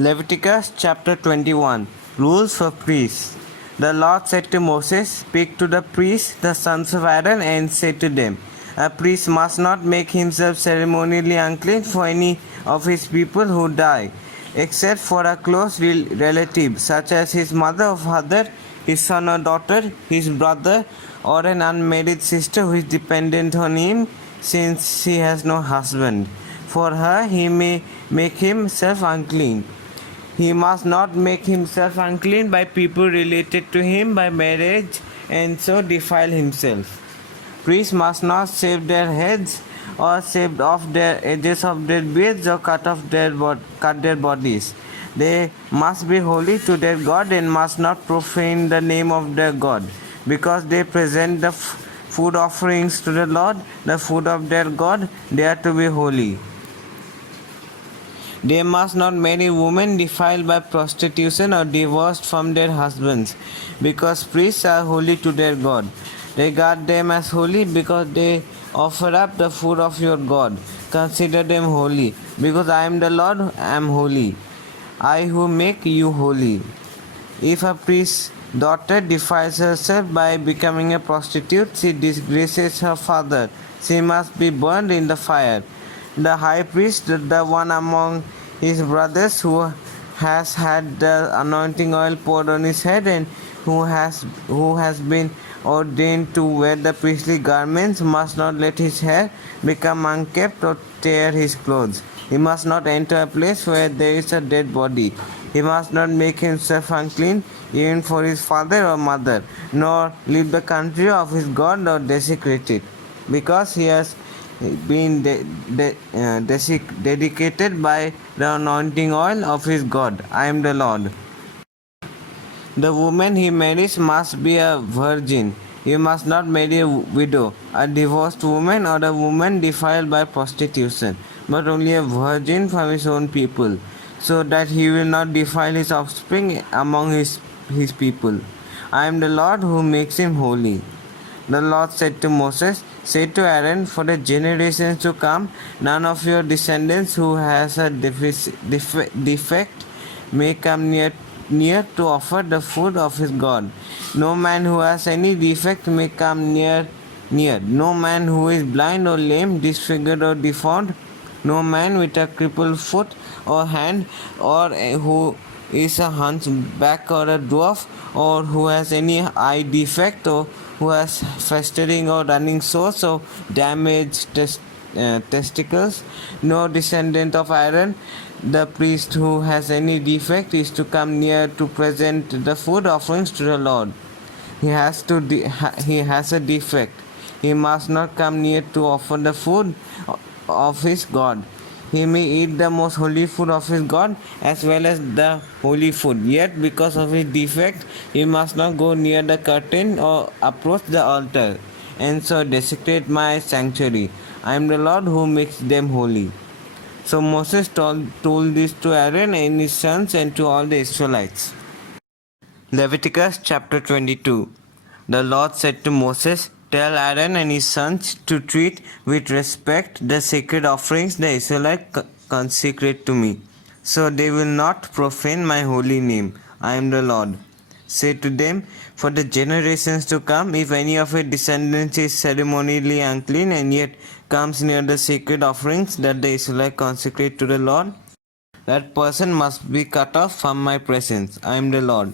Leviticus chapter 21. Rules for priests. The Lord said to Moses, "Speak to the priests, the sons of Aaron, and say to them, a priest must not make himself ceremonially unclean for any of his people who die, except for a close relative, such as his mother or father, his son or daughter, his brother, or an unmarried sister who is dependent on him, since she has no husband. For her he may make himself unclean. He must not make himself unclean by people related to him by marriage and so defile himself. Priests must not shave their heads or shave off their edges of their beards or cut their bodies. They must be holy to their God and must not profane the name of their God, because they present the food offerings to the Lord, the food of their God. They are to be holy. They must not marry women defiled by prostitution or divorced from their husbands, because priests are holy to their God. Regard them as holy because they offer up the food of your God. Consider them holy, because I am the Lord, I am holy. I who make you holy. If a priest's daughter defiles herself by becoming a prostitute, she disgraces her father. She must be burned in the fire. The high priest, the one among his brothers who has had the anointing oil poured on his head and who has been ordained to wear the priestly garments, must not let his hair become unkempt or tear his clothes. He must not enter a place where there is a dead body. He must not make himself unclean even for his father or mother, nor leave the country of his God or desecrate it, because he has been dedicated by the anointing oil of his God. I am the Lord. The woman he marries must be a virgin. He must not marry a widow, a divorced woman, or a woman defiled by prostitution, but only a virgin from his own people, so that he will not defile his offspring among his people. I am the Lord who makes him holy. The Lord said to Moses, "Say to Aaron, for the generations to come, none of your descendants who has a defect may come near to offer the food of his God. No man who has any defect may come near. No man who is blind or lame, disfigured or deformed, no man with a crippled foot or hand, or who is a hunchback or a dwarf, or who has any eye defect, or who has festering or running sores or damaged testicles. No descendant of Aaron, the priest, who has any defect is to come near to present the food offerings to the Lord. He has a defect. He must not come near to offer the food of his God. He may eat the most holy food of his God as well as the holy food. Yet, because of his defect, he must not go near the curtain or approach the altar, and so desecrate my sanctuary. I am the Lord who makes them holy." So Moses told this to Aaron and his sons and to all the Israelites. Leviticus chapter 22. The Lord said to Moses, "Tell Aaron and his sons to treat with respect the sacred offerings the Israelites consecrate to me, so they will not profane my holy name. I am the Lord. Say to them, for the generations to come, if any of your descendants is ceremonially unclean and yet comes near the sacred offerings that the Israelites consecrate to the Lord, that person must be cut off from my presence. I am the Lord.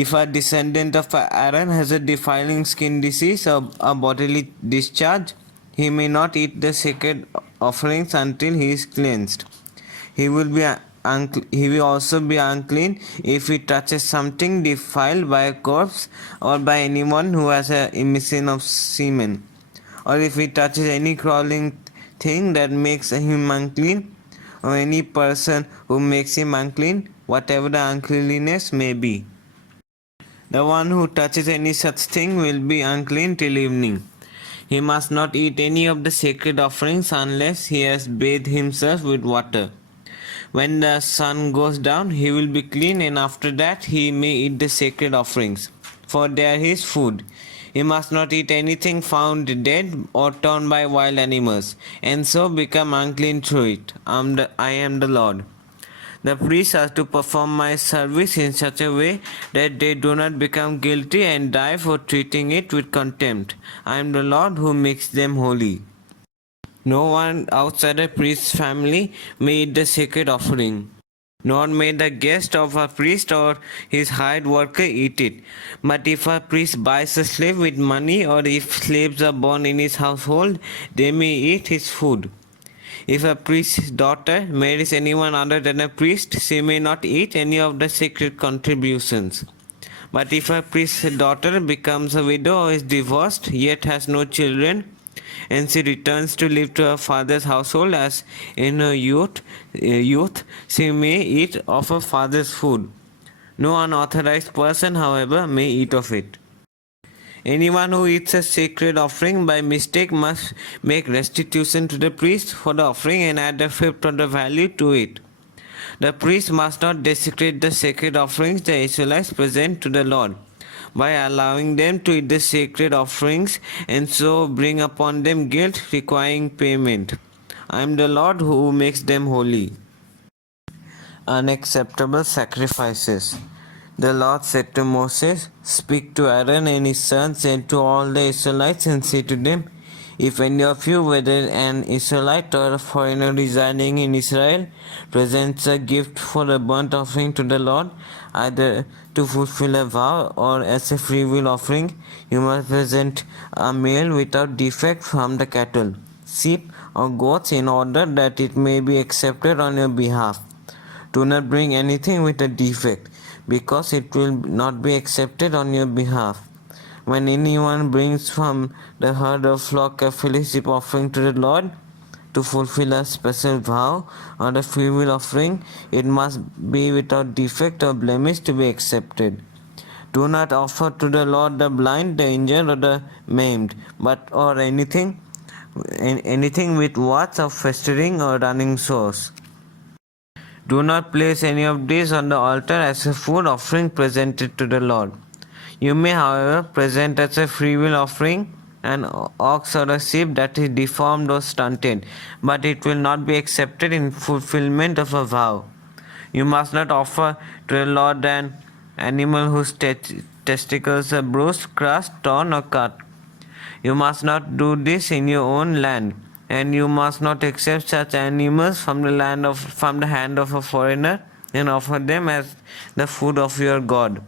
If a descendant of Aaron has a defiling skin disease or a bodily discharge, he may not eat the sacred offerings until he is cleansed. He will also be unclean if he touches something defiled by a corpse or by anyone who has an emission of semen, or if he touches any crawling thing that makes him unclean, or any person who makes him unclean, whatever the uncleanliness may be. The one who touches any such thing will be unclean till evening. He must not eat any of the sacred offerings unless he has bathed himself with water. When the sun goes down, he will be clean, and after that he may eat the sacred offerings, for they are his food. He must not eat anything found dead or torn by wild animals, and so become unclean through it. I am the Lord. The priests are to perform my service in such a way that they do not become guilty and die for treating it with contempt. I am the Lord who makes them holy. No one outside a priest's family may eat the sacred offering, nor may the guest of a priest or his hired worker eat it. But if a priest buys a slave with money, or if slaves are born in his household, they may eat his food. If a priest's daughter marries anyone other than a priest, she may not eat any of the sacred contributions. But if a priest's daughter becomes a widow or is divorced, yet has no children, and she returns to live to her father's household as in her youth, she may eat of her father's food. No unauthorized person, however, may eat of it. Anyone who eats a sacred offering by mistake must make restitution to the priest for the offering and add a fifth of the value to it. The priest must not desecrate the sacred offerings the Israelites present to the Lord by allowing them to eat the sacred offerings and so bring upon them guilt requiring payment. I am the Lord who makes them holy. Unacceptable sacrifices. The Lord said to Moses, "Speak to Aaron and his sons and to all the Israelites and say to them, if any of you, whether an Israelite or a foreigner residing in Israel, presents a gift for a burnt offering to the Lord, either to fulfill a vow or as a freewill offering, you must present a male without defect from the cattle, sheep, or goats in order that it may be accepted on your behalf. Do not bring anything with a defect, because it will not be accepted on your behalf. When anyone brings from the herd or flock a fellowship offering to the Lord, to fulfill a special vow or a freewill offering, it must be without defect or blemish to be accepted. Do not offer to the Lord the blind, the injured, or the maimed, but or anything with warts of festering or running sores. Do not place any of these on the altar as a food offering presented to the Lord. You may, however, present as a freewill offering an ox or a sheep that is deformed or stunted, but it will not be accepted in fulfillment of a vow. You must not offer to the Lord an animal whose testicles are bruised, crushed, torn, or cut. You must not do this in your own land, and you must not accept such animals from the hand of a foreigner and offer them as the food of your God.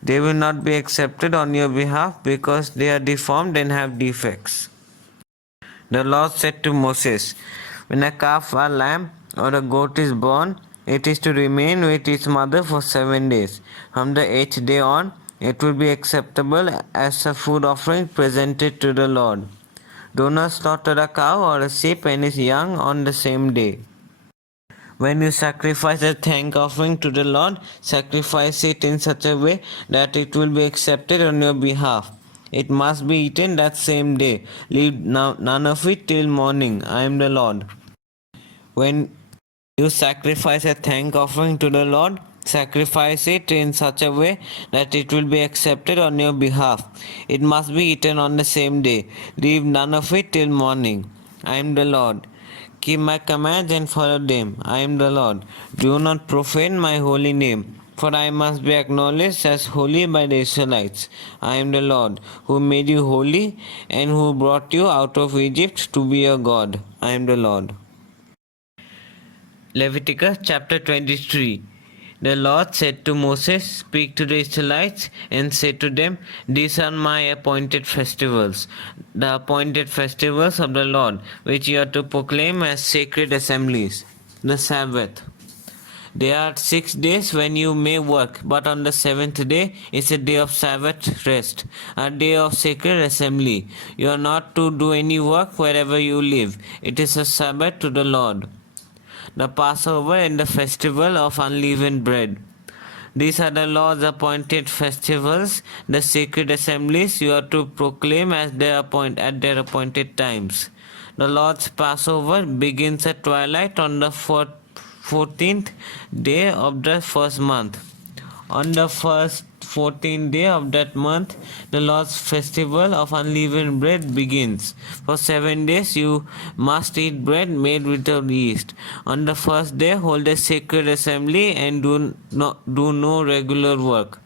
They will not be accepted on your behalf because they are deformed and have defects. The Lord said to Moses, when a calf, a lamb, or a goat is born, it is to remain with its mother for 7 days. From the 8th day on, it will be acceptable as a food offering presented to the Lord. Do not slaughter a cow or a sheep and its young on the same day. When you sacrifice a thank offering to the Lord, sacrifice it in such a way that it will be accepted on your behalf. It must be eaten that same day. Leave none of it till morning. I am the Lord. When you sacrifice a thank offering to the Lord, sacrifice it in such a way that it will be accepted on your behalf. It must be eaten on the same day. Leave none of it till morning. I am the Lord. Keep my commands and follow them. I am the Lord. Do not profane my holy name, for I must be acknowledged as holy by the Israelites. I am the Lord, who made you holy and who brought you out of Egypt to be your God. I am the Lord. Leviticus chapter 23. The Lord said to Moses, "Speak to the Israelites and say to them, these are my appointed festivals, the appointed festivals of the Lord, which you are to proclaim as sacred assemblies. The Sabbath. There are 6 days when you may work, but on the 7th day is a day of Sabbath rest, a day of sacred assembly. You are not to do any work wherever you live. It is a Sabbath to the Lord. The Passover and the festival of unleavened bread. These are the Lord's appointed festivals, the sacred assemblies you are to proclaim at their appointed times. The Lord's Passover begins at twilight on the 14th day of the first month. On the first 14th day of that month, the Lord's festival of unleavened bread begins. For 7 days you must eat bread made without yeast. On the first day, hold a sacred assembly and do no regular work.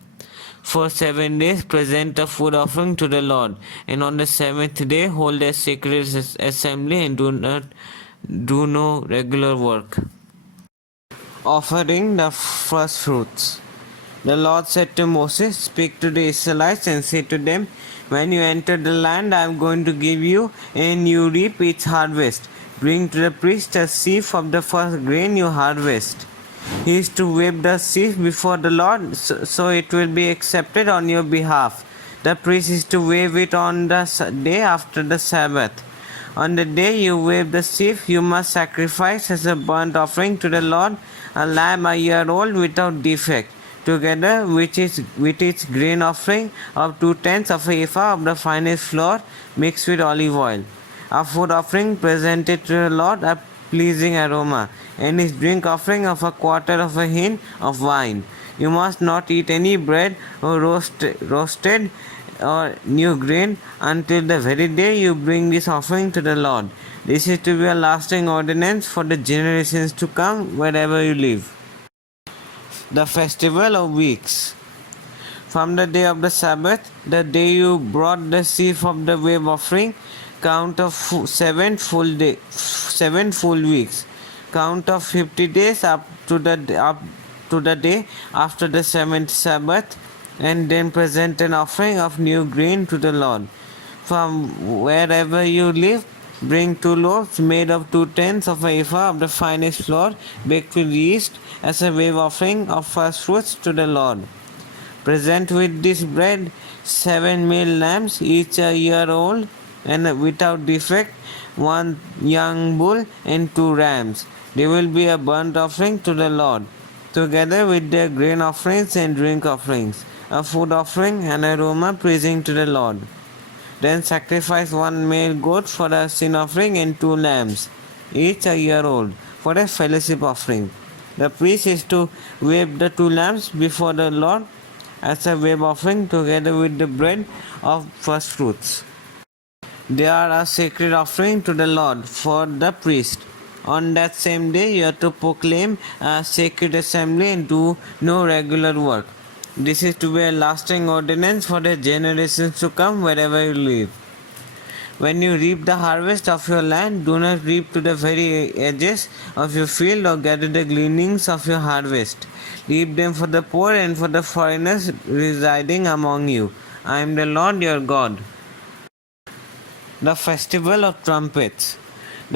For 7 days, present a food offering to the Lord, and on the seventh day, hold a sacred assembly and do no regular work. Offering the first fruits. The Lord said to Moses, "Speak to the Israelites and say to them, when you enter the land I am going to give you, and you reap its harvest, bring to the priest a sheaf of the first grain you harvest. He is to wave the sheaf before the Lord, so it will be accepted on your behalf. The priest is to wave it on the day after the Sabbath. On the day you wave the sheaf, you must sacrifice as a burnt offering to the Lord a lamb a year old without defect, together with its grain offering of 2/10 of an ephah of the finest flour mixed with olive oil. A food offering presented to the Lord a pleasing aroma, and his drink offering of a quarter of a hin of wine. You must not eat any bread or roasted or new grain until the very day you bring this offering to the Lord. This is to be a lasting ordinance for the generations to come wherever you live." The Festival of Weeks. From the day of the Sabbath, the day you brought the sheaf of the wave offering, count of 7 full weeks. Count of 50 days up to the day after the 7th Sabbath, and then present an offering of new grain to the Lord. From wherever you live, bring 2 loaves made of 2/10 of an ephah of the finest flour baked with yeast as a wave offering of first fruits to the Lord. Present with this bread 7 male lambs, each a year old and without defect, 1 young bull and 2 rams. They will be a burnt offering to the Lord, together with their grain offerings and drink offerings, a food offering and aroma pleasing to the Lord. Then sacrifice 1 male goat for a sin offering and 2 lambs, each a year old, for a fellowship offering. The priest is to wave the 2 lambs before the Lord as a wave offering together with the bread of first fruits. They are a sacred offering to the Lord for the priest. On that same day you are to proclaim a sacred assembly and do no regular work. This is to be a lasting ordinance for the generations to come wherever you live. When you reap the harvest of your land, do not reap to the very edges of your field or gather the gleanings of your harvest. Leave them for the poor and for the foreigners residing among you. I am the Lord your God. The Festival of Trumpets.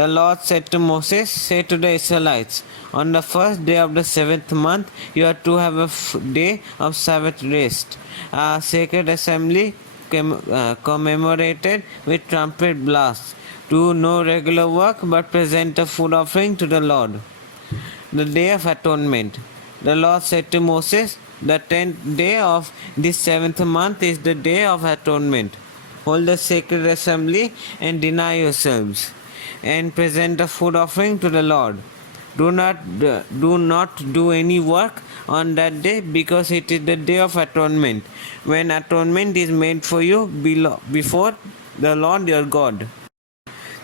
The Lord said to Moses, "Say to the Israelites, on the first day of the 7th month, you are to have a day of Sabbath rest, a sacred assembly commemorated with trumpet blasts. Do no regular work, but present a food offering to the Lord." The Day of Atonement. The Lord said to Moses, "The 10th day of this 7th month is the Day of Atonement. Hold a sacred assembly and deny yourselves, and present a food offering to the Lord. Do not do any work on that day, because it is the Day of Atonement, when atonement is made for you before the Lord your God.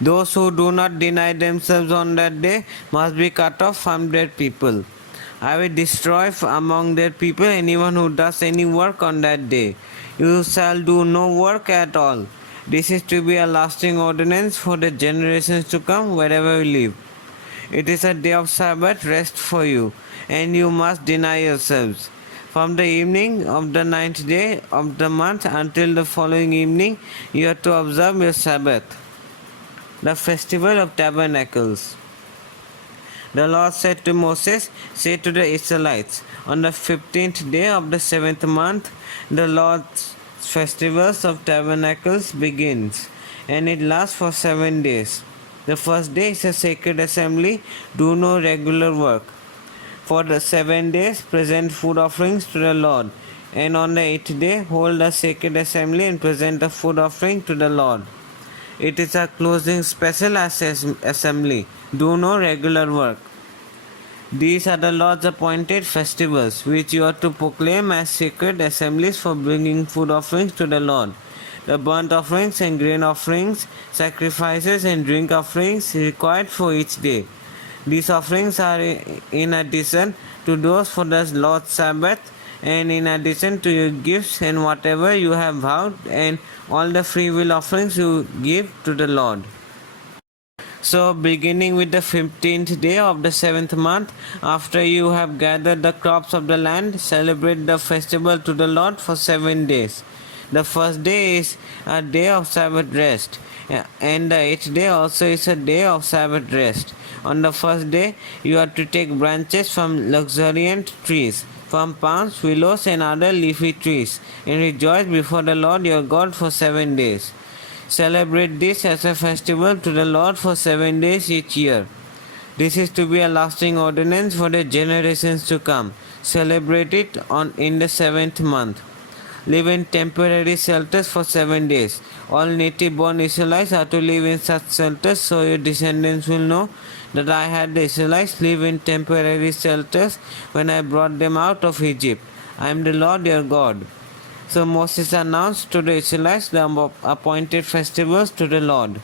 Those who do not deny themselves on that day must be cut off from their people. I will destroy among their people anyone who does any work on that day. You shall do no work at all. This is to be a lasting ordinance for the generations to come wherever you live. It is a day of Sabbath rest for you, and you must deny yourselves. From the evening of the 9th day of the month until the following evening, you are to observe your Sabbath. The Festival of Tabernacles. The Lord said to Moses, "Say to the Israelites, on the 15th day of the 7th month, the Lord's festivals of tabernacles begins, and it lasts for 7 days. The first day is a sacred assembly. Do no regular work. For the 7 days, present food offerings to the Lord, and on the 8th day, hold a sacred assembly and present a food offering to the Lord. It is a closing special assembly. Do no regular work. These are the Lord's appointed festivals, which you are to proclaim as sacred assemblies for bringing food offerings to the Lord. The burnt offerings and grain offerings, sacrifices and drink offerings required for each day. These offerings are in addition to those for the Lord's Sabbath, and in addition to your gifts and whatever you have vowed, and all the free will offerings you give to the Lord. So, beginning with the 15th day of the 7th month, after you have gathered the crops of the land, celebrate the festival to the Lord for 7 days. The first day is a day of Sabbath rest, and the 8th day also is a day of Sabbath rest. On the first day, you are to take branches from luxuriant trees, from palms, willows, and other leafy trees, and rejoice before the Lord your God for 7 days. Celebrate this as a festival to the Lord for 7 days each year. This is to be a lasting ordinance for the generations to come. Celebrate it in the 7th month. Live in temporary shelters for 7 days. All native born Israelites are to live in such shelters, so your descendants will know that I had the Israelites live in temporary shelters when I brought them out of Egypt. I am the Lord your God. So Moses announced to the Israelites the appointed festivals to the Lord.